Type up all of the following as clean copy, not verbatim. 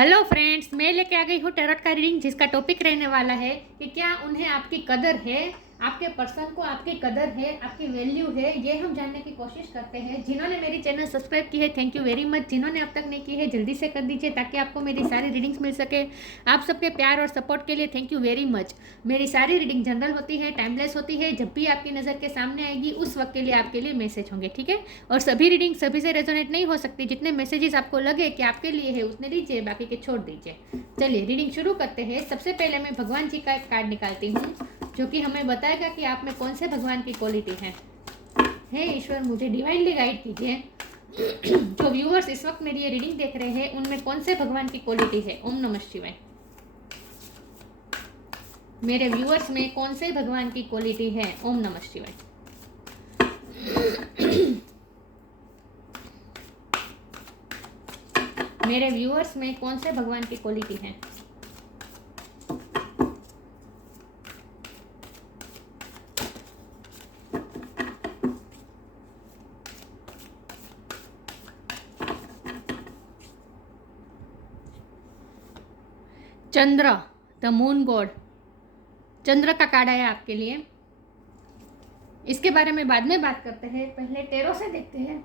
Hello friends, मैं लेके आ गई हूँ टैरोट का रीडिंग जिसका टॉपिक रहने वाला है कि क्या उन्हें आपकी कदर है, आपके पर्सन को आपकी कदर है, आपकी वैल्यू है। ये हम जानने की कोशिश करते हैं। जिन्होंने मेरी चैनल सब्सक्राइब की है थैंक यू वेरी मच। जिन्होंने अब तक नहीं की है जल्दी से कर दीजिए ताकि आपको मेरी सारी रीडिंग्स मिल सके। आप सबके प्यार और सपोर्ट के लिए थैंक यू वेरी मच। मेरी सारी रीडिंग जनरल होती है, टाइमलेस होती है। जब भी आपकी नज़र के सामने आएगी उस वक्त के लिए आपके लिए मैसेज होंगे, ठीक है। और सभी रीडिंग सभी से रेजोनेट नहीं हो सकती। जितने मैसेजेस आपको लगे कि आपके लिए है उतने लीजिए, बाकी के छोड़ दीजिए। चलिए रीडिंग शुरू करते हैं। सबसे पहले मैं भगवान जी का एक कार्ड निकालती हूँ जो कि हमें बताएगा कि आप में कौन से भगवान की क्वालिटी है। हे ईश्वर, मुझे डिवाइनली गाइड कीजिए। जो व्यूअर्स इस वक्त मेरी ये रीडिंग देख रहे हैं उनमें कौन से भगवान की क्वालिटी है। ओम नमः शिवाय। मेरे व्यूअर्स में कौन से भगवान की क्वालिटी है। ओम नमः शिवाय। मेरे व्यूअर्स में कौन से भगवान की क्वालिटी है। चंद्र, द मून गॉड। चंद्र का कार्ड आया आपके लिए। इसके बारे में बाद में बात करते हैं, पहले टेरो से देखते हैं।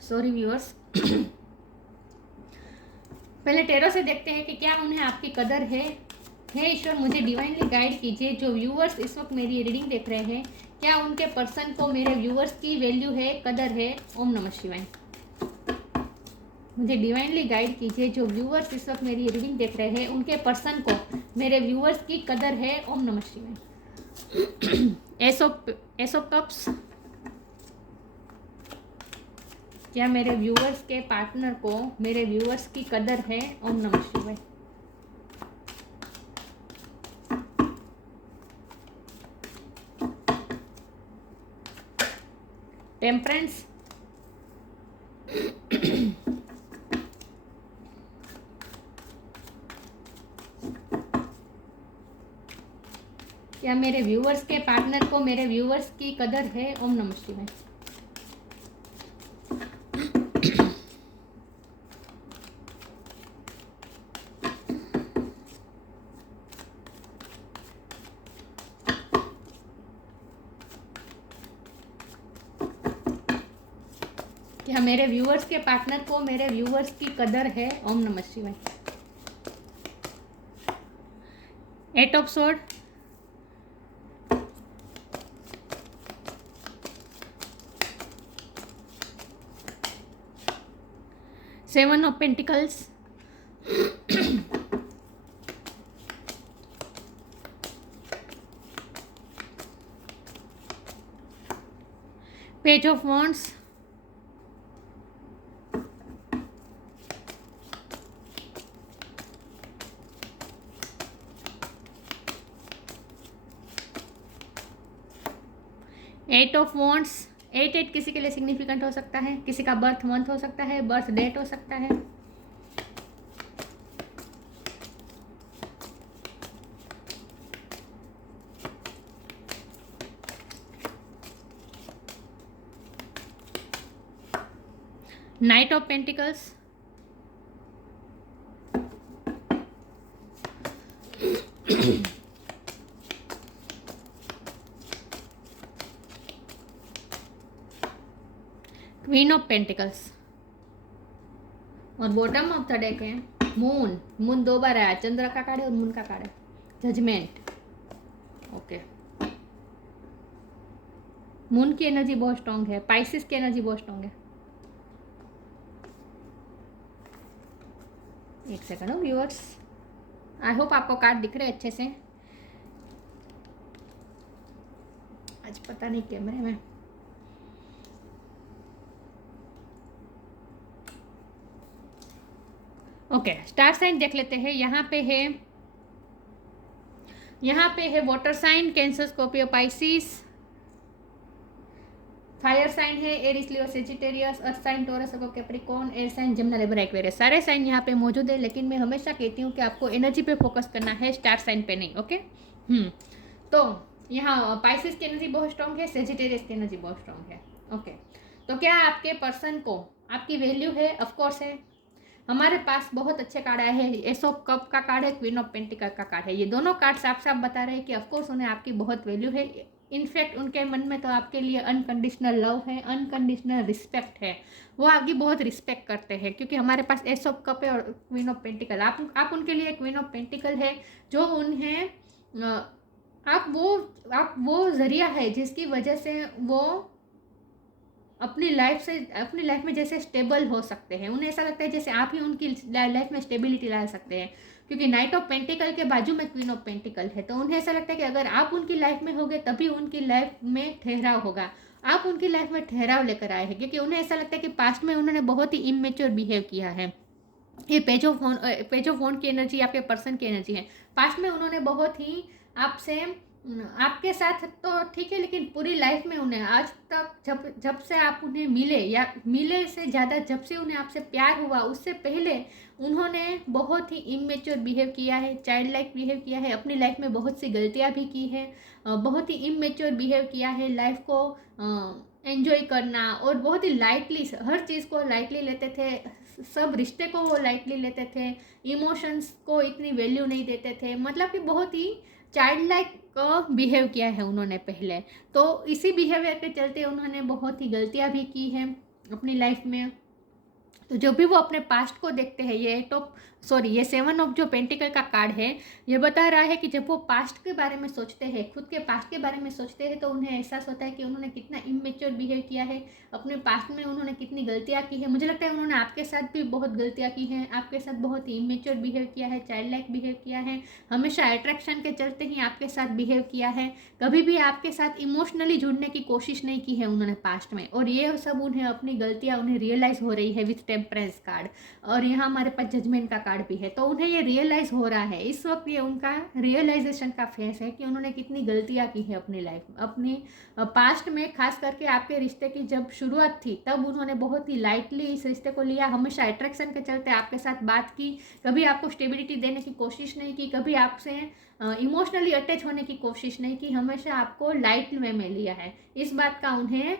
Sorry viewers. पहले टेरो से देखते हैं कि क्या उन्हें आपकी कदर है। हे ईश्वर, मुझे डिवाइनली गाइड कीजिए। जो व्यूअर्स इस वक्त मेरी रीडिंग देख रहे हैं, क्या उनके पर्सन को मेरे व्यूअर्स की वैल्यू है, कदर है। ओम नमः शिवाय। मुझे डिवाइनली गाइड कीजिए। जो व्यूअर्स इस वक्त मेरी रीडिंग देख रहे हैं उनके पर्सन को मेरे व्यूअर्स की कदर है। ओम नमः शिवाय। S of cups. क्या मेरे व्यूअर्स के पार्टनर को मेरे व्यूअर्स की कदर है। ओम नमः शिवाय। टेम्परेंस। क्या मेरे व्यूअर्स के पार्टनर को मेरे व्यूअर्स की कदर है। ओम नमः शिवाय। क्या मेरे व्यूअर्स के पार्टनर को मेरे व्यूअर्स की कदर है। ओम नमः शिवाय। Eight of sword. Seven of pentacles. Page of wands. Eight of wands. Eight eight किसी के लिए सिग्निफिकेंट हो सकता है, किसी का बर्थ मंथ हो सकता है, बर्थ डेट हो सकता है। Night of pentacles. Queen of pentacles. और बॉटम ऑफ द डेक है मून। मून दो बार आया, चंद्र का कार्ड है और मून का कार्ड है। जजमेंट। ओके, मून की एनर्जी बहुत स्ट्रांग है, पाइसिस की एनर्जी बहुत स्ट्रांग है। एक सेकंड हो व्यूअर्स, आई होप आपको कार्ड दिख रहे अच्छे से। आज पता नहीं कैमरे में। ओके, स्टार साइन देख लेते हैं। यहाँ पे है water sign, cancer, scorpio, pisces. Fire sign है Aries, Leo, Sagittarius. Earth sign Taurus, Capricorn. Air sign Gemini, Libra, Aquarius. सारे साइन यहाँ पे मौजूद है, लेकिन मैं हमेशा कहती हूँ कि आपको एनर्जी पे फोकस करना है, स्टार साइन पे नहीं। ओके। तो यहाँ पाइसिस की एनर्जी बहुत स्ट्रांग है, सेजिटेरियस की एनर्जी बहुत स्ट्रांग है। ओके, तो क्या आपके पर्सन को आपकी वैल्यू है? ऑफकोर्स है। हमारे पास बहुत अच्छे कार्ड आए हैं, एस ऑफ कप का कार्ड है, क्वीन ऑफ पेंटिकल का कार्ड है। ये दोनों कार्ड साफ साफ बता रहे हैं कि ऑफकोर्स उन्हें आपकी बहुत वैल्यू है। इनफैक्ट उनके मन में तो आपके लिए अनकंडीशनल लव है, अनकंडीशनल रिस्पेक्ट है। वो आपकी बहुत रिस्पेक्ट करते हैं, क्योंकि हमारे पास एस ऑफ कप है और क्वीन ऑफ पेंटिकल। आप उनके लिए क्वीन ऑफ पेंटिकल है, जो उन्हें आप वो जरिया है जिसकी वजह से वो अपनी लाइफ में जैसे स्टेबल हो सकते हैं। उन्हें ऐसा लगता है जैसे आप ही उनकी लाइफ में स्टेबिलिटी ला सकते हैं, क्योंकि नाइट ऑफ पेंटिकल के बाजू में क्वीन ऑफ पेंटिकल है। तो उन्हें ऐसा लगता है कि अगर आप उनकी लाइफ में होगे तभी उनकी लाइफ में ठहराव होगा। आप उनकी लाइफ में ठहराव लेकर आए हैं, क्योंकि उन्हें ऐसा लगता है कि पास्ट में उन्होंने बहुत ही इमेच्योर बिहेव किया है। ये पेज ऑफ वॉन्ड की एनर्जी आपके पर्सन की एनर्जी है। पास्ट में उन्होंने बहुत ही आपसे आपके साथ तो ठीक है, लेकिन पूरी लाइफ में उन्हें आज तक जब जब से आप उन्हें मिले, या मिले से ज़्यादा जब से उन्हें आपसे प्यार हुआ उससे पहले उन्होंने बहुत ही इमेच्योर बिहेव किया है, चाइल्ड लाइक बिहेव किया है। अपनी लाइफ में बहुत सी गलतियाँ भी की है, बहुत ही इमेच्योर बिहेव किया है। लाइफ को एंजॉय करना और बहुत ही लाइटली, हर चीज़ को लाइटली लेते थे, सब रिश्ते को वो लाइटली लेते थे, इमोशंस को इतनी वैल्यू नहीं देते थे। मतलब कि बहुत ही चाइल्ड लाइक बिहेव किया है उन्होंने पहले। तो इसी बिहेवियर के चलते उन्होंने बहुत ही गलतियां भी की हैं अपनी लाइफ में। तो जब भी वो अपने पास्ट को देखते हैं, ये 7 ऑफ जो पेंटिकल का कार्ड है, ये बता रहा है कि जब वो पास्ट के बारे में सोचते हैं, खुद के पास्ट के बारे में सोचते हैं, तो उन्हें एहसास होता है कि उन्होंने कितना इमेच्योर बिहेव किया है, अपने पास्ट में उन्होंने कितनी गलतियाँ की है। मुझे लगता है उन्होंने आपके साथ भी बहुत गलतियाँ की हैं, आपके साथ बहुत ही इमेच्योर बिहेव किया है, चाइल्ड लाइक बिहेव किया है, हमेशा अट्रैक्शन के चलते ही आपके साथ बिहेव किया है। कभी भी आपके साथ इमोशनली जुड़ने की कोशिश नहीं की है उन्होंने पास्ट में। और ये सब उन्हें अपनी गलतियाँ उन्हें रियलाइज हो रही है विथ टेम्परेंस कार्ड। और यहाँ हमारे पास जजमेंट का कार्ड भी है। तो उन्हें ये रियलाइज हो रहा है इस वक्त, ये उनका रियलाइजेशन का फेस है कि उन्होंने कितनी गलतियाँ की है अपनी लाइफ में, अपनी पास्ट में। खास करके आपके रिश्ते की जब शुरुआत थी तब उन्होंने बहुत ही लाइटली इस रिश्ते को लिया, हमेशा अट्रैक्शन के चलते आपके साथ बात की, कभी आपको स्टेबिलिटी देने की कोशिश नहीं की, कभी आपसे इमोशनली अटैच होने की कोशिश नहीं की, हमेशा आपको लाइट वे में लिया है। इस बात का उन्हें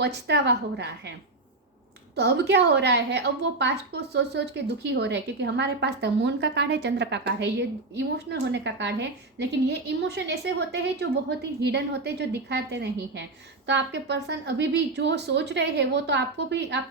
पछतावा हो रहा है। तो अब क्या हो रहा है, अब वो पास्ट को सोच सोच के दुखी हो रहे हैं, क्योंकि हमारे पास द मून का कार्ड है, चंद्र का कार्ड है, ये इमोशनल होने का कार्ड है। लेकिन ये इमोशन ऐसे होते हैं जो बहुत ही हिडन होते हैं, जो दिखाते नहीं हैं। तो आपके पर्सन अभी भी जो सोच रहे हैं वो तो आपको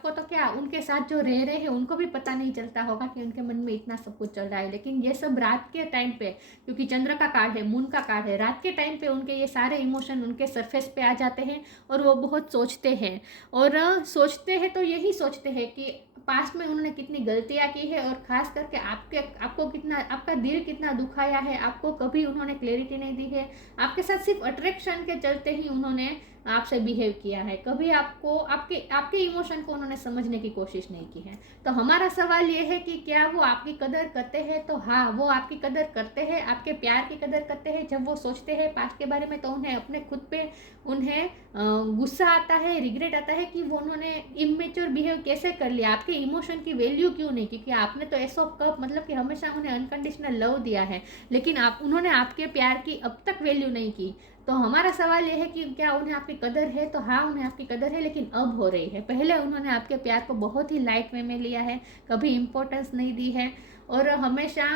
तो क्या, उनके साथ जो रह रहे हैं उनको भी पता नहीं चलता होगा कि उनके मन में इतना सब कुछ चल रहा है। लेकिन ये सब रात के टाइम पे, क्योंकि चंद्र का कार्ड है, मून का कार्ड है, रात के टाइम पे उनके ये सारे इमोशन उनके सरफेस पे आ जाते हैं और वो बहुत सोचते हैं। और सोचते हैं तो यही सोचते हैं कि पास्ट में उन्होंने कितनी गलतियां की है, और खास करके आपका दिल कितना दुखाया है, आपको कभी उन्होंने क्लैरिटी नहीं दी है। आपके साथ सिर्फ अट्रैक्शन के चलते ही उन्होंने आपसे बिहेव किया है, कभी आपके इमोशन को उन्होंने समझने की कोशिश नहीं की है। तो हमारा सवाल ये है कि क्या वो आपकी कदर करते हैं? तो हाँ, वो आपकी कदर करते हैं, आपके प्यार की कदर करते हैं। जब वो सोचते हैं पास्ट के बारे में तो उन्हें अपने खुद पे उन्हें गुस्सा आता है, रिग्रेट आता है कि वो उन्होंने इमेच्योर बिहेव कैसे कर लिया, आपके इमोशन की वैल्यू क्यों नहीं, क्योंकि आपने तो एस ऑफ कप मतलब कि हमेशा उन्हें अनकंडीशनल लव दिया है, लेकिन उन्होंने आपके प्यार की अब तक वैल्यू नहीं की। तो हमारा सवाल यह है कि क्या उन्हें आपकी कदर है? तो हाँ, उन्हें आपकी कदर है, लेकिन अब हो रही है। पहले उन्होंने आपके प्यार को बहुत ही लाइट वे में लिया है, कभी इम्पोर्टेंस नहीं दी है, और हमेशा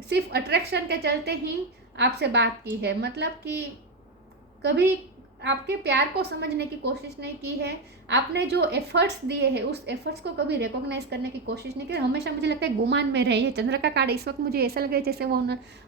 सिर्फ अट्रैक्शन के चलते ही आपसे बात की है। मतलब कि कभी आपके प्यार को समझने की कोशिश नहीं की है, आपने जो एफर्ट्स दिए हैं उस एफर्ट्स को कभी रिकॉग्नाइज करने की कोशिश नहीं की। हमेशा मुझे लगता है गुमान में रहे। ये चंद्र का कार्ड इस वक्त मुझे ऐसा लग रहा है जैसे वो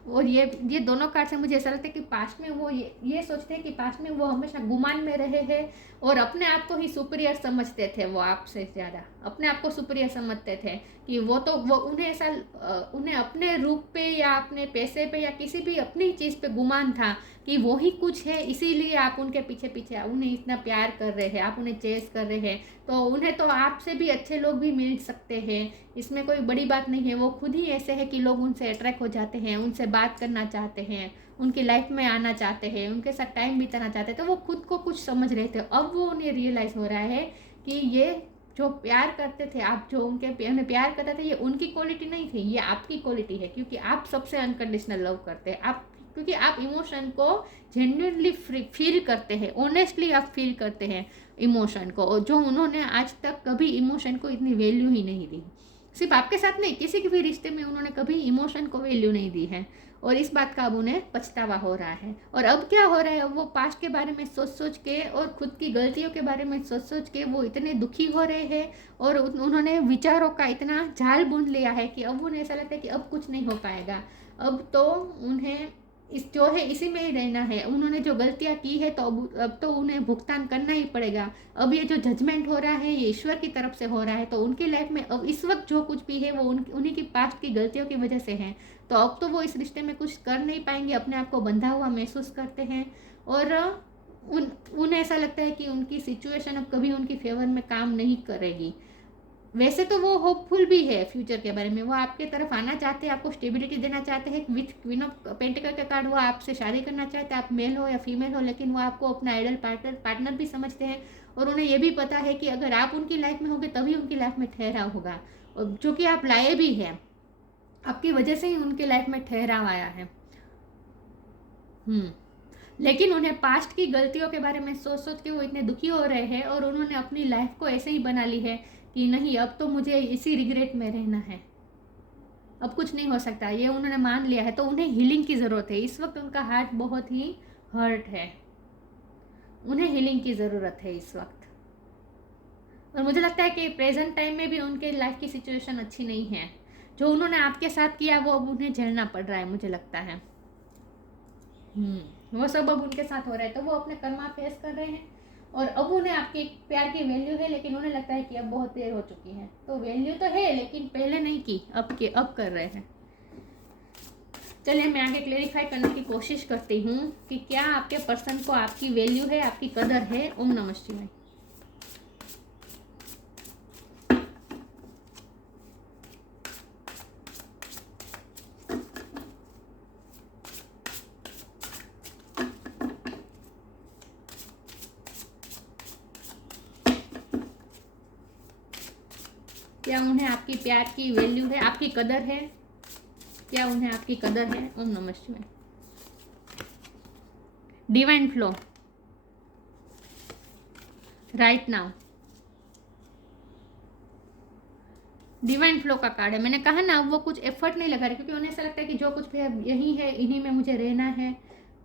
और ये दोनों कार्ड से मुझे ऐसा लगता है कि पास्ट में वो ये सोचते हैं कि पास्ट में वो हमेशा गुमान में रहे हैं, और अपने आप को ही सुपीरियर समझते थे। वो आपसे ज़्यादा अपने आप को सुपीरियर समझते थे कि वो उन्हें अपने रूप पे या अपने पैसे पे या किसी भी अपनी चीज़ पे गुमान था कि वो ही कुछ है, इसीलिए आप उनके पीछे पीछे उन्हें इतना प्यार कर रहे हैं, आप उन्हें चेस कर रहे हैं। तो उन्हें तो आपसे भी अच्छे लोग भी मिल सकते हैं, इसमें कोई बड़ी बात नहीं है। वो खुद ही ऐसे है कि लोग उनसे अट्रैक्ट हो जाते हैं, उनसे बात करना चाहते हैं, उनकी लाइफ में आना चाहते हैं, उनके साथ टाइम बिताना चाहते हैं। तो वो खुद को कुछ समझ रहे थे। अब वो उन्हें रियलाइज़ हो रहा है कि ये जो प्यार करते थे आप, जो उन्हें प्यार करते थे, ये उनकी क्वालिटी नहीं थी, ये आपकी क्वालिटी है, क्योंकि आप सबसे अनकंडीशनल लव करते हैं। आप क्योंकि आप इमोशन को जेन्युइनली फील करते हैं, ऑनेस्टली आप फील करते हैं इमोशन को, और जो उन्होंने आज तक कभी इमोशन को इतनी वैल्यू ही नहीं दी। सिर्फ आपके साथ नहीं, किसी के भी रिश्ते में उन्होंने कभी इमोशन को वैल्यू नहीं दी है, और इस बात का अब उन्हें पछतावा हो रहा है। और अब क्या हो रहा है, वो पास्ट के बारे में सोच सोच के और खुद की गलतियों के बारे में सोच सोच के वो इतने दुखी हो रहे हैं, और उन्होंने विचारों का इतना जाल बुन लिया है कि अब उन्हें ऐसा लगता है कि अब कुछ नहीं हो पाएगा, अब तो उन्हें इस जो है इसी में ही रहना है। उन्होंने जो गलतियां की है तो अब तो उन्हें भुगतान करना ही पड़ेगा। अब ये जो जजमेंट हो रहा है ये ईश्वर की तरफ से हो रहा है, तो उनकी लाइफ में अब इस वक्त जो कुछ भी है वो उन्हीं की पास्ट की गलतियों की वजह से है। तो अब तो वो इस रिश्ते में कुछ कर नहीं पाएंगे, अपने आप को बंधा हुआ महसूस करते हैं, और उन्हें ऐसा लगता है कि उनकी सिचुएशन अब कभी उनकी फेवर में काम नहीं करेगी। वैसे तो वो होपफुल भी है फ्यूचर के बारे में, वो आपके तरफ आना चाहते हैं, आपको स्टेबिलिटी देना चाहते हैं विथ क्वीन ऑफ पेंटिकल के कार्ड। वो आपसे शादी करना चाहते हैं, आप मेल हो या फीमेल हो, लेकिन वो आपको अपना आइडल पार्टनर भी समझते हैं, और उन्हें ये भी पता है कि अगर आप उनकी लाइफ में होंगे तभी उनकी लाइफ में ठहराव होगा, और जो कि आप लाए भी हैं, आपकी वजह से ही उनकी लाइफ में ठहराव आया है। लेकिन उन्हें पास्ट की गलतियों के बारे में सोच सोच के वो इतने दुखी हो रहे हैं, और उन्होंने अपनी लाइफ को ऐसे ही बना ली है कि नहीं, अब तो मुझे इसी रिग्रेट में रहना है, अब कुछ नहीं हो सकता, ये उन्होंने मान लिया है। तो उन्हें हीलिंग की ज़रूरत है। इस वक्त उनका हार्ट बहुत ही हर्ट है, उन्हें हीलिंग की ज़रूरत है इस वक्त। और मुझे लगता है कि प्रेजेंट टाइम में भी उनके लाइफ की सिचुएशन अच्छी नहीं है। जो उन्होंने आपके साथ किया वो अब उन्हें झेलना पड़ रहा है, मुझे लगता है। वो सब अब उनके साथ हो रहा है, तो वो अपने कर्मा फेस कर रहे हैं, और अब उन्हें आपके प्यार की वैल्यू है, लेकिन उन्हें लगता है कि अब बहुत देर हो चुकी है। तो वैल्यू तो है, लेकिन पहले नहीं की, अब कर रहे हैं। चलिए मैं आगे क्लेरिफाई करने की कोशिश करती हूँ कि क्या आपके पर्सन को आपकी वैल्यू है, आपकी कदर है। ओम नमः शिवाय। क्या उन्हें आपकी प्यार की वैल्यू है, आपकी कदर है? क्या उन्हें आपकी कदर है? ओम नमः शिवाय। Divine flow right now. Divine flow का कार्ड है। मैंने कहा ना, वो कुछ एफर्ट नहीं लगा रहे, क्योंकि उन्हें ऐसा लगता है कि जो कुछ भी है यही है, इन्हीं में मुझे रहना है,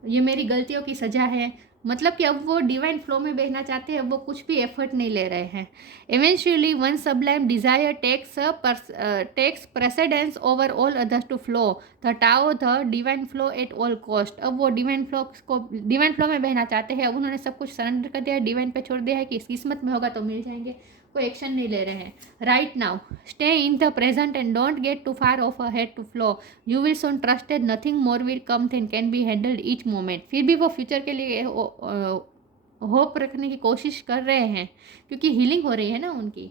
ये मेरी गलतियों की सजा है। मतलब कि अब वो डिवाइन फ्लो में बहना चाहते हैं, वो कुछ भी एफर्ट नहीं ले रहे हैं। Eventually one sublime desire takes precedence over all others to flow the Tao the divine flow at all cost. अब वो डिवाइन फ्लो में बहना चाहते हैं। अब उन्होंने सब कुछ सरेंडर कर दिया है, डिवाइन पे छोड़ दिया है कि किस्मत में होगा तो मिल जाएंगे, कोई एक्शन नहीं ले रहे हैं। Right now stay in the present and don't get too far off ahead to flow. You will soon trusted nothing more will come thing can be handled each moment. फिर भी वो फ्यूचर के लिए hope रखने की कोशिश कर रहे हैं, क्योंकि हीलिंग हो रही है ना उनकी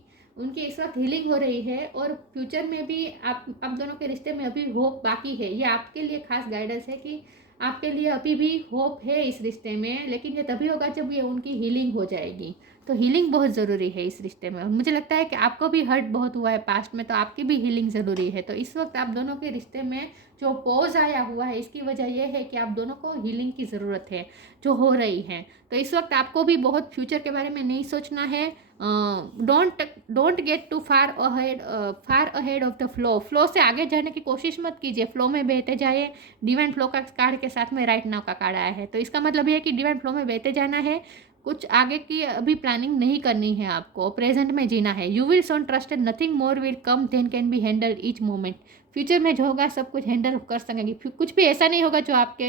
इस वक्त हीलिंग हो रही है, और फ्यूचर में भी आप दोनों के रिश्ते में अभी होप बाकी है। ये आपके लिए खास गाइडेंस है कि आपके लिए अभी भी होप है इस रिश्ते में, लेकिन ये तभी होगा जब ये उनकी हीलिंग हो जाएगी। तो हीलिंग बहुत ज़रूरी है इस रिश्ते में, और मुझे लगता है कि आपको भी हर्ट बहुत हुआ है पास्ट में, तो आपकी भी हीलिंग ज़रूरी है। तो इस वक्त आप दोनों के रिश्ते में जो पॉज आया हुआ है, इसकी वजह यह है कि आप दोनों को हीलिंग की ज़रूरत है जो हो रही है। तो इस वक्त आपको भी बहुत फ्यूचर के बारे में नहीं सोचना है। Don't get too far ahead of the flow से आगे जाने की कोशिश मत कीजिए, फ्लो में बहते जाइए। डिवाइन फ्लो का कार्ड के साथ में राइट नाउ का कार्ड आया है, तो इसका मतलब ये है कि डिवाइन फ्लो में बहते जाना है, कुछ आगे की अभी प्लानिंग नहीं करनी है, आपको प्रेजेंट में जीना है। You will soon trusted nothing more will come than can be handle each moment. Future में जो होगा सब कुछ हैंडल कर सकेंगे, कुछ भी ऐसा नहीं होगा जो आपके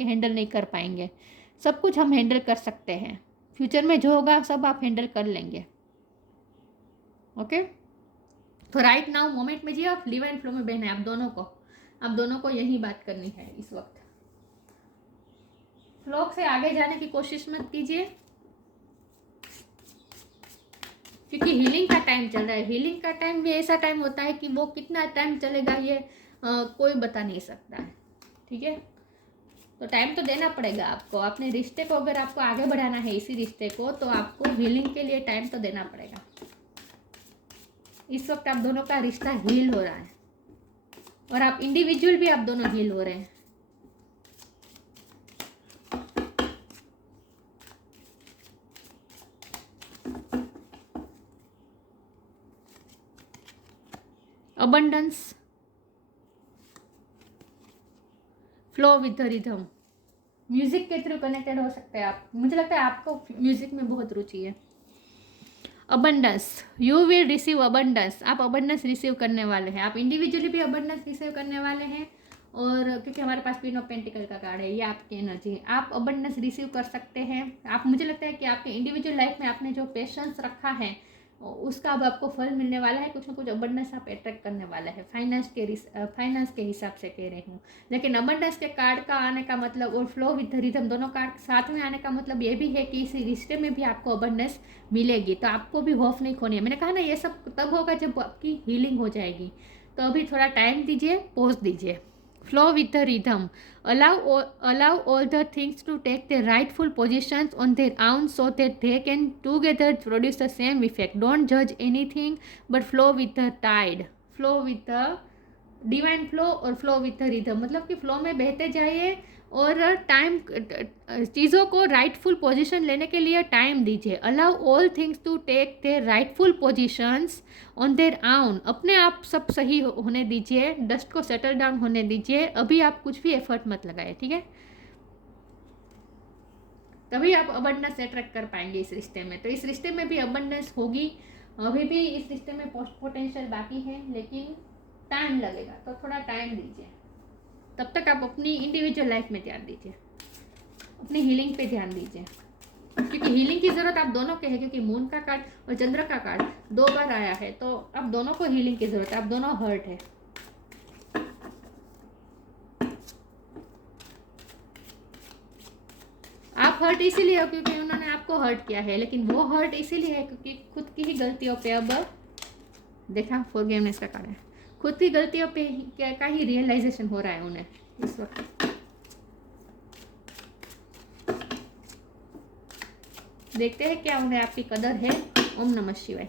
हैंडल नहीं कर पाएंगे, सब कुछ हम हैंडल कर सकते हैं। फ्यूचर में जो होगा सब आप हैंडल कर लेंगे। ओके, तो राइट नाउ मोमेंट में जी आप डिवाइन फ्लो में बहना है। आप दोनों को यही बात करनी है इस वक्त। फ्लो से आगे जाने की कोशिश मत कीजिए, क्योंकि हीलिंग का टाइम चल रहा है। हीलिंग का टाइम भी ऐसा टाइम होता है कि वो कितना टाइम चलेगा ये कोई बता नहीं सकता है। ठीक है, तो टाइम तो देना पड़ेगा आपको अपने रिश्ते को। अगर आपको आगे बढ़ाना है इसी रिश्ते को, तो आपको हीलिंग के लिए टाइम तो देना पड़ेगा। इस वक्त आप दोनों का रिश्ता हील हो रहा है, और आप इंडिविजुअल भी आप दोनों हील हो रहे हैं। Abundance, flow with the rhythm, music के थ्रू कनेक्टेड हो सकते हैं आप। मुझे लगता है आपको म्यूजिक में बहुत रुचि है। Abundance, you will receive abundance, आप अबंडेंस रिसीव करने वाले हैं। आप इंडिविजुअली भी अबंडेंस रिसीव करने वाले हैं, और क्योंकि हमारे पास क्वीन ऑफ पेंटिकल का कार्ड है, ये आपकी एनर्जी है, आप अबंडेंस रिसीव कर सकते हैं। आप, मुझे लगता है कि आपके इंडिविजुअल लाइफ में आपने जो पेशेंस रखा है उसका अब आपको फल मिलने वाला है। कुछ ना कुछ अबंडेंस आप अट्रैक्ट करने वाला है। फाइनेंस के हिसाब से कह रही हूँ। लेकिन अबंडेंस के कार्ड का आने का मतलब और फ्लो विद द रिदम दोनों कार्ड साथ में आने का मतलब ये भी है कि इस रिश्ते में भी आपको अबंडेंस मिलेगी। तो आपको भी होप नहीं खोनी है। मैंने कहा ना, ये सब तब होगा जब आपकी हीलिंग हो जाएगी। तो अभी थोड़ा टाइम दीजिए, पॉज दीजिए। Flow with the rhythm. Allow all the things to take their rightful positions on their own so that they can together produce the same effect. Don't judge anything, but flow with the tide. Flow with the divine flow और flow with the rhythm, मतलब कि flow में बहते जाइए और time, चीज़ों को rightful position लेने के लिए टाइम दीजिए। Allow all things to take their rightful positions on their own, अपने आप सब सही होने दीजिए, डस्ट को सेटल डाउन होने दीजिए। अभी आप कुछ भी एफर्ट मत लगाए, ठीक है? तभी आप अबंडेंस अट्रैक्ट कर पाएंगे इस रिश्ते में। तो इस रिश्ते में भी अबंडेंस होगी। अभी भी इस रिश्ते में पोटेंशियल बाकी है, लेकिन टाइम लगेगा, तो थोड़ा टाइम दीजिए। तब तक आप अपनी इंडिविजुअल लाइफ में ध्यान दीजिए, अपनी हीलिंग पे ध्यान दीजिए, क्योंकि हीलिंग की ज़रूरत आप दोनों के है। क्योंकि मून का कार्ड और चंद्र का कार्ड 2 बार आया है, तो आप दोनों को हीलिंग की ज़रूरत है। आप दोनों हर्ट है। आप हर्ट इसीलिए हो क्योंकि उन्होंने आपको हर्ट किया है, लेकिन वो हर्ट इसीलिए है क्योंकि खुद की ही गलतियों पे अब देखा, फॉरगिवनेस का कार्ड है, खुद की गलतियों पे का ही रियलाइजेशन हो रहा है उन्हें इस वक्त। देखते हैं क्या उन्हें आपकी कदर है। ओम नमः शिवाय।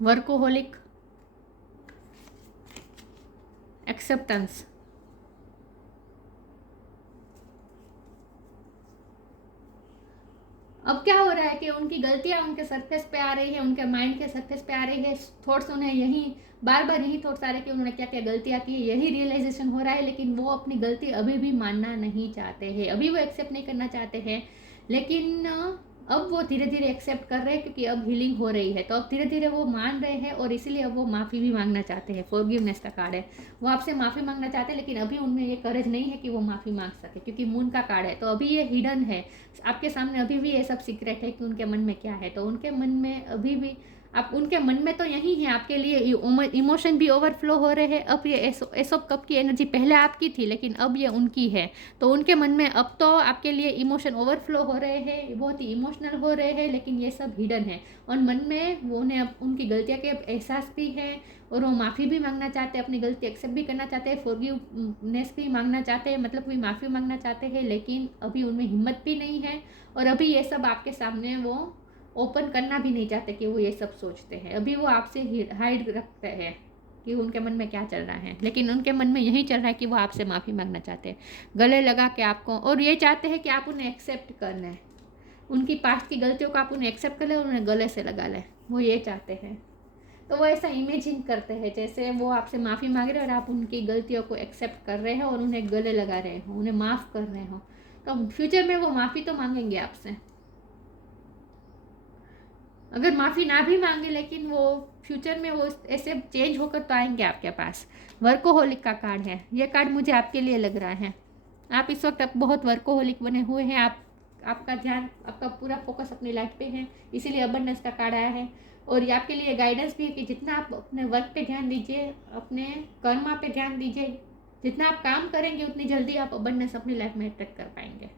वर्कोहोलिक, एक्सेप्टेंस, अब क्या हो रहा है कि उनकी गलतियां उनके सरफेस पे आ रही है, उनके माइंड के सरफेस पे आ रही है। थॉट्स उन्हें यही बार बार यही थॉट्स आ रहे हैं कि उन्होंने क्या क्या गलतियां की, यही रियलाइजेशन हो रहा है। लेकिन वो अपनी गलती अभी भी मानना नहीं चाहते हैं, अभी वो एक्सेप्ट नहीं करना चाहते हैं। लेकिन अब वो धीरे धीरे एक्सेप्ट कर रहे हैं क्योंकि अब हीलिंग हो रही है। तो अब धीरे धीरे वो मान रहे हैं और इसीलिए अब वो माफ़ी भी मांगना चाहते हैं। फॉरगिवनेस का कार्ड है, वो आपसे माफ़ी मांगना चाहते हैं, लेकिन अभी उनमें ये करेज नहीं है कि वो माफ़ी मांग सके, क्योंकि मून का कार्ड है। तो अभी ये हिडन है आपके सामने, अभी भी ये सब सीक्रेट है कि उनके मन में क्या है। तो उनके मन में अभी भी आप, उनके मन में तो यही है आपके लिए, इमोशन भी ओवरफ्लो हो रहे हैं। अब ये एस ऑफ कप की एनर्जी पहले आपकी थी, लेकिन अब ये उनकी है। तो उनके मन में अब तो आपके लिए इमोशन ओवरफ्लो हो रहे हैं, बहुत ही इमोशनल हो रहे हैं, लेकिन ये सब हिडन है। और मन में वो उन्हें अब उनकी गलतियाँ के एहसास भी है, और वो माफ़ी भी मांगना चाहते हैं, अपनी गलती एक्सेप्ट भी करना चाहते हैं, फॉरगिवनेस भी मांगना चाहते हैं, मतलब कोई माफ़ी मांगना चाहते हैं। लेकिन अभी उनमें हिम्मत भी नहीं है, और अभी ये सब आपके सामने वो ओपन करना भी नहीं चाहते कि वो ये सब सोचते हैं। अभी वो आपसे हाइड रखते हैं कि उनके मन में क्या चल रहा है, लेकिन उनके मन में यही चल रहा है कि वो आपसे माफ़ी मांगना चाहते हैं, गले लगा के आपको, और ये चाहते हैं कि आप उन्हें एक्सेप्ट कर लें, उनकी पास्ट की गलतियों को आप उन्हें एक्सेप्ट कर लें और उन्हें गले से लगा लें, वो ये चाहते हैं। तो वो ऐसा इमेजिन करते हैं जैसे वो आपसे माफ़ी मांग रहे हैं और आप उनकी गलतियों को एक्सेप्ट कर रहे हो और उन्हें गले लगा रहे हो, उन्हें माफ़ कर रहे हो। तो फ्यूचर में वो माफ़ी तो मांगेंगे आपसे, अगर माफ़ी ना भी मांगे, लेकिन वो फ्यूचर में वो ऐसे चेंज होकर तो आएंगे आपके पास। वर्कोहोलिक का कार्ड है, ये कार्ड मुझे आपके लिए लग रहा है। आप इस वक्त बहुत वर्कोहोलिक बने हुए हैं, आपका ध्यान, आपका पूरा फोकस अपनी लाइफ पे है, इसीलिए अबंडेंस का कार्ड आया है। और ये आपके लिए गाइडेंस भी है कि जितना आप अपने वर्क पे ध्यान दीजिए, अपने कर्मा पे ध्यान दीजिए, जितना आप काम करेंगे उतनी जल्दी आप अबंडेंस अपनी लाइफ में अट्रैक्ट कर पाएंगे।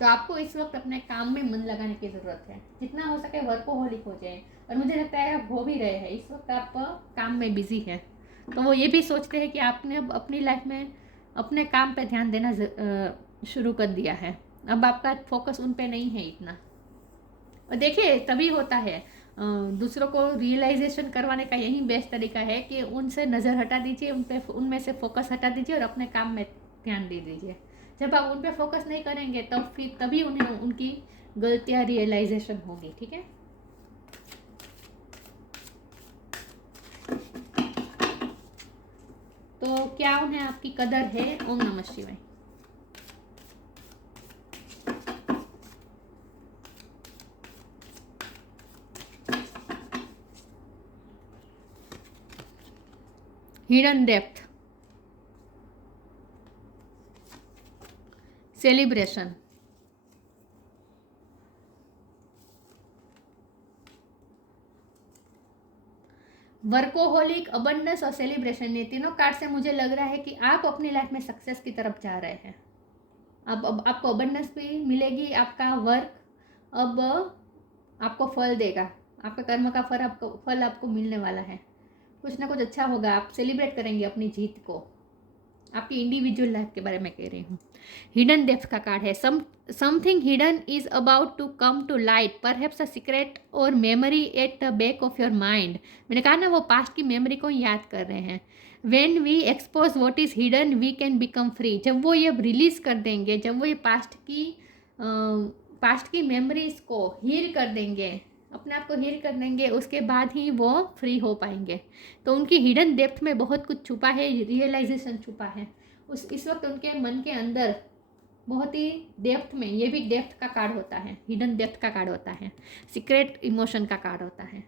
तो आपको इस वक्त अपने काम में मन लगाने की ज़रूरत है, जितना हो सके वर्कोहोलिक हो जाए। और मुझे लगता है आप हो भी रहे हैं, इस वक्त आप काम में बिजी हैं। तो वो ये भी सोचते हैं कि आपने अब अपनी लाइफ में अपने काम पे ध्यान देना शुरू कर दिया है, अब आपका फोकस उन पे नहीं है इतना। और देखिए, तभी होता है, दूसरों को रियलाइजेशन करवाने का यही बेस्ट तरीका है कि उनसे नज़र हटा दीजिए, उनमें से फोकस हटा दीजिए और अपने काम में ध्यान दे दीजिए। जब आप उन पे फोकस नहीं करेंगे तब फिर तभी उन्हें उनकी गलतियाँ रियलाइजेशन होगी। ठीक है, तो क्या उन्हें आपकी कदर है? ओम नमः शिवाय। Hidden depth, celebration, workaholic, abundance और सेलिब्रेशन, ये तीनों कार्ड से मुझे लग रहा है कि आप अपनी लाइफ में सक्सेस की तरफ जा रहे हैं। अब आपको अबंडेंस भी मिलेगी, आपका वर्क अब आपको फल देगा, आपका कर्म का फल आपको मिलने वाला है। कुछ ना कुछ अच्छा होगा, आप सेलिब्रेट करेंगे अपनी जीत को। आपकी इंडिविजुअल लाइफ के बारे में कह रही हूँ। हिडन डेप्थ का कार्ड है, something hidden is about to come to light, perhaps a secret or memory at the back of your mind. मैंने कहा ना, वो पास्ट की मेमोरी को याद कर रहे हैं। When we expose what is hidden we can become free. जब वो ये रिलीज़ कर देंगे, जब वो ये पास्ट की मेमोरीज को हील कर देंगे, अपने आप को हील कर देंगे, उसके बाद ही वो फ्री हो पाएंगे। तो उनकी हिडन डेप्थ में बहुत कुछ छुपा है, रियलाइजेशन छुपा है इस वक्त उनके मन के अंदर, बहुत ही डेप्थ में। ये भी डेप्थ का कार्ड होता है, हिडन डेप्थ का कार्ड होता है, सीक्रेट इमोशन का कार्ड होता है।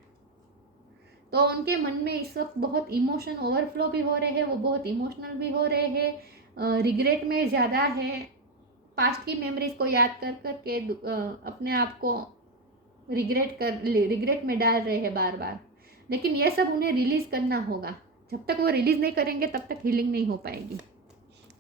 तो उनके मन में इस वक्त बहुत इमोशन ओवरफ्लो भी हो रहे हैं, वो बहुत इमोशनल भी हो रहे हैं, रिग्रेट में ज़्यादा है, पास्ट की मेमोरीज को याद कर कर के अपने आप को रिग्रेट में डाल रहे हैं बार बार। लेकिन ये सब उन्हें रिलीज़ करना होगा। जब तक वो रिलीज़ नहीं करेंगे तब तक हीलिंग नहीं हो पाएगी।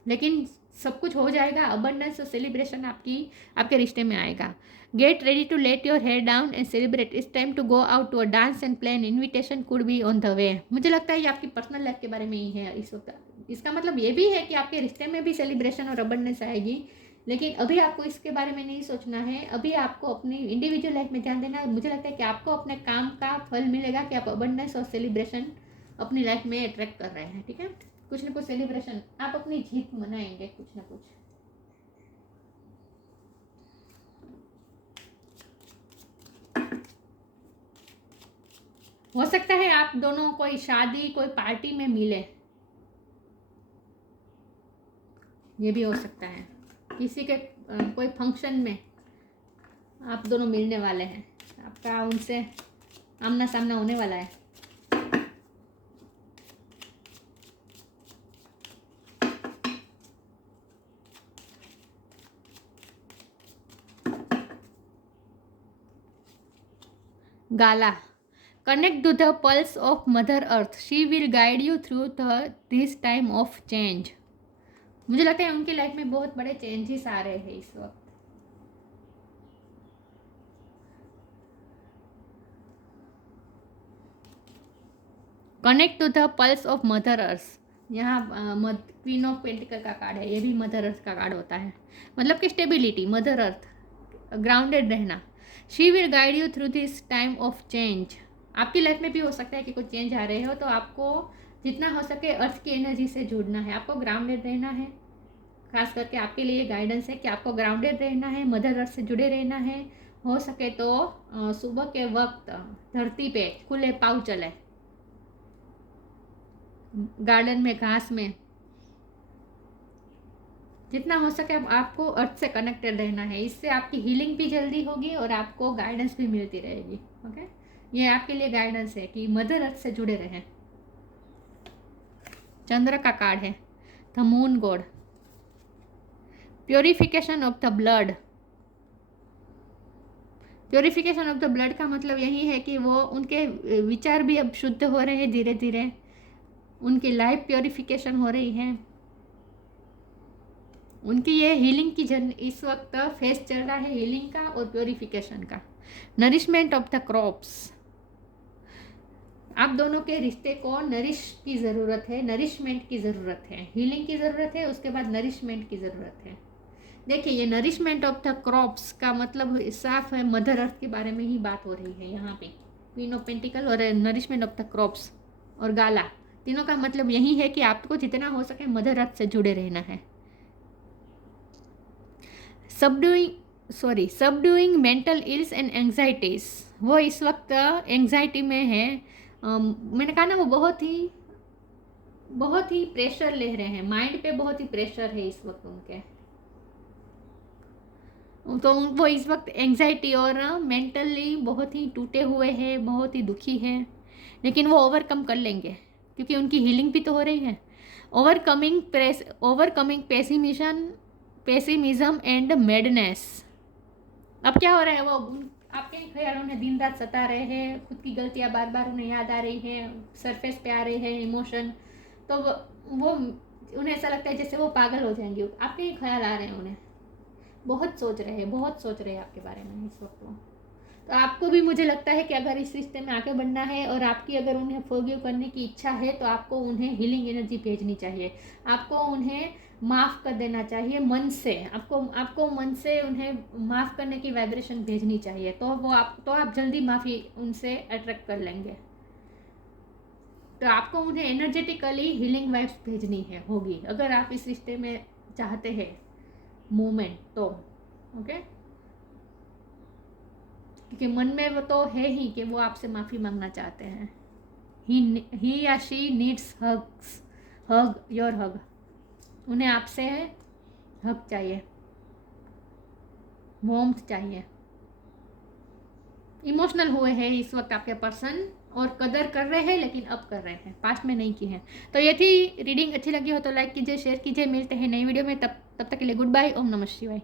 लेकिन सब कुछ हो जाएगा, अबंडेंस और सेलिब्रेशन आपके रिश्ते में आएगा। Get ready to let your hair down and celebrate, it's time to go out to a dance and plan, invitation could be on the way. मुझे लगता है ये आपकी पर्सनल लाइफ के बारे में ही है इस वक्त। इसका मतलब ये भी है कि आपके रिश्ते में भी सेलिब्रेशन और अबंडेंस आएगी, लेकिन अभी आपको इसके बारे में नहीं सोचना है। अभी आपको अपनी इंडिविजुअल लाइफ में ध्यान देना है। मुझे लगता है कि आपको अपने काम का फल मिलेगा कि आप अबंडेंस और सेलिब्रेशन अपनी लाइफ में अट्रैक्ट कर रहे हैं। ठीक है, कुछ ना कुछ सेलिब्रेशन, आप अपनी जीत मनाएंगे कुछ ना कुछ। हो सकता है आप दोनों कोई शादी, कोई पार्टी में मिले, ये भी हो सकता है। किसी के कोई फंक्शन में आप दोनों मिलने वाले हैं, आपका उनसे आमना सामना होने वाला है। Gaia, connect to the pulse of mother earth, she will guide you through this time of change. मुझे लगता है उनकी लाइफ में बहुत बड़े चेंजेस आ रहे हैं इस वक्त। Connect to the pulse of mother earth, यहाँ क्वीन ऑफ पेंटिकल का कार्ड है, ये भी मदर अर्थ का कार्ड होता है। मतलब कि स्टेबिलिटी, मदर अर्थ, ग्राउंडेड रहना। She will guide you through this time of change. आपकी लाइफ में भी हो सकता है कि कुछ चेंज आ रहे हो, तो आपको जितना हो सके अर्थ की एनर्जी से जुड़ना है, आपको ग्राउंडेड रहना है। खास करके आपके लिए गाइडेंस है कि आपको ग्राउंडेड रहना है, मदर अर्थ से जुड़े रहना है। हो सके तो सुबह के वक्त धरती पे खुले पाँव चले, गार्डन में, घास में, जितना हो सके आपको अर्थ से कनेक्टेड रहना है। इससे आपकी हीलिंग भी जल्दी होगी और आपको गाइडेंस भी मिलती रहेगी। ओके, ये आपके लिए गाइडेंस है कि मदर अर्थ से जुड़े रहें। चंद्र का कार्ड है, the moon God, purification of the blood. Purification of the blood का मतलब यही है कि वो उनके विचार भी अब शुद्ध हो रहे हैं, धीरे धीरे उनकी लाइफ प्योरिफिकेशन हो रही है। उनकी ये हीलिंग की इस वक्त फेस चल रहा है, हीलिंग का और प्योरिफिकेशन का। नरिशमेंट ऑफ द क्रॉप्स, आप दोनों के रिश्ते को नरिश की ज़रूरत है, नरिशमेंट की ज़रूरत है, हीलिंग की ज़रूरत है, उसके बाद नरिशमेंट की ज़रूरत है। देखिए, ये नरिशमेंट ऑफ द क्रॉप्स का मतलब साफ है, मदर अर्थ के बारे में ही बात हो रही है यहाँ पे। क्वीन ऑफ पेंटिकल और नरिशमेंट ऑफ द क्रॉप्स और गाला, तीनों का मतलब यही है कि आपको जितना हो सके मदर अर्थ से जुड़े रहना है। सबडूइंग मेंटल इल्स एंड एंग्जाइटीज़। वो इस वक्त एंग्जाइटी में है। मैंने कहा ना, वो बहुत ही प्रेशर ले रहे हैं, माइंड पे बहुत ही प्रेशर है इस वक्त उनके। तो वो इस वक्त एंग्जाइटी और मेंटली बहुत ही टूटे हुए हैं, बहुत ही दुखी हैं, लेकिन वो ओवरकम कर लेंगे क्योंकि उनकी हीलिंग भी तो हो रही है। Overcoming pessimism and madness. अब क्या हो रहा है, वो आपके ख्याल उन्हें दिन रात सता रहे हैं, खुद की गलतियां बार बार उन्हें याद आ रही हैं, सरफेस पे आ रही है इमोशन। तो वो उन्हें ऐसा लगता है जैसे वो पागल हो जाएंगे। आपके ही ख्याल आ रहे हैं, उन्हें बहुत सोच रहे हैं आपके बारे में इस वक्त वो। तो आपको भी मुझे लगता है कि अगर इस रिश्ते में आगे बढ़ना है और आपकी अगर उन्हें फॉरगिव करने की इच्छा है तो आपको उन्हें हीलिंग एनर्जी भेजनी चाहिए। आपको उन्हें माफ़ कर देना चाहिए मन से। आपको मन से उन्हें माफ़ करने की वाइब्रेशन भेजनी चाहिए। तो आप जल्दी माफ़ी उनसे अट्रैक्ट कर लेंगे। तो आपको उन्हें एनर्जेटिकली हीलिंग वाइब्स भेजनी होगी अगर आप इस रिश्ते में चाहते हैं मूवमेंट तो। ओके, क्योंकि मन में वो तो है ही कि वो आपसे माफ़ी मांगना चाहते हैं। ही या शी नीड्स योर हग। उन्हें आपसे हग चाहिए, वार्मथ चाहिए। इमोशनल हुए हैं इस वक्त आपके पर्सन और कदर कर रहे हैं, लेकिन अब कर रहे हैं, पास्ट में नहीं की है। तो ये थी रीडिंग। अच्छी लगी हो तो लाइक कीजिए, शेयर कीजिए। मिलते हैं नई वीडियो में, तब तक के लिए गुड बाय। ओम नमः शिवाय।